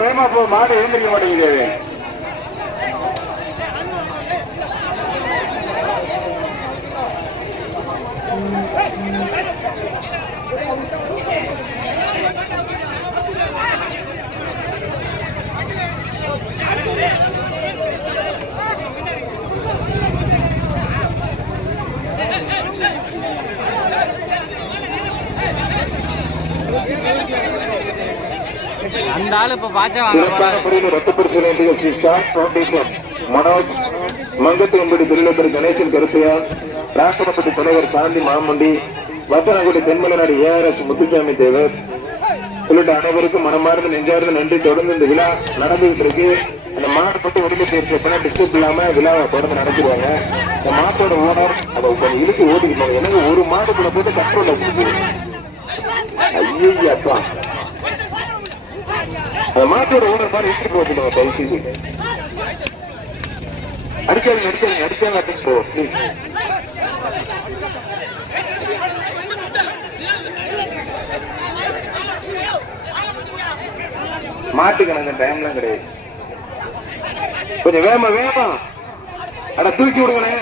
வேமா போ மாடு எழுந்திரிக்க மாட்டேங்குது. அந்த ஆளு இப்ப பாச்சா ரத்த பரிசோதனை மனோஜ் மங்கத்தின்படி தொழிலதிபர் கணேசன் கருப்பையா, ராஷ்டிரப்பட்டி தலைவர் சாந்தி மாமண்டி, வத்தனகுடி தென்மலைநாடு ARS முத்துசாமி தேவர் உள்ளிட்ட அனைவருக்கும் மனமார்ந்த நெஞ்சார்ந்த நன்றி. தொடர்ந்து இந்த விழா நடந்துகிட்டு இருக்கு. அந்த மாடு பட்டு உரிமை பேசுறப்ப டிஸ்டர்ப் இல்லாம விழாவை தொடர்ந்து நடத்திடுவாங்க. இந்த மாட்டோட ஓனர் அதை கொஞ்சம் இழுத்து ஓடிக்கணும். எனக்கு ஒரு மாடு கூட போட்டு கண்ட்ரோல் வச்சிருக்கு. ஐயப்பா, அந்த மாட்டோட ஓனர் மாதிரி இழுத்து போட்டுக்கணும். தயவுசெய்து அடிக்காங்க போ. மாட்டுக்கு அந்த டைம்லாம் கிடையாது. கொஞ்சம் வேகமா அட தூக்கி விடுங்கண்ணே.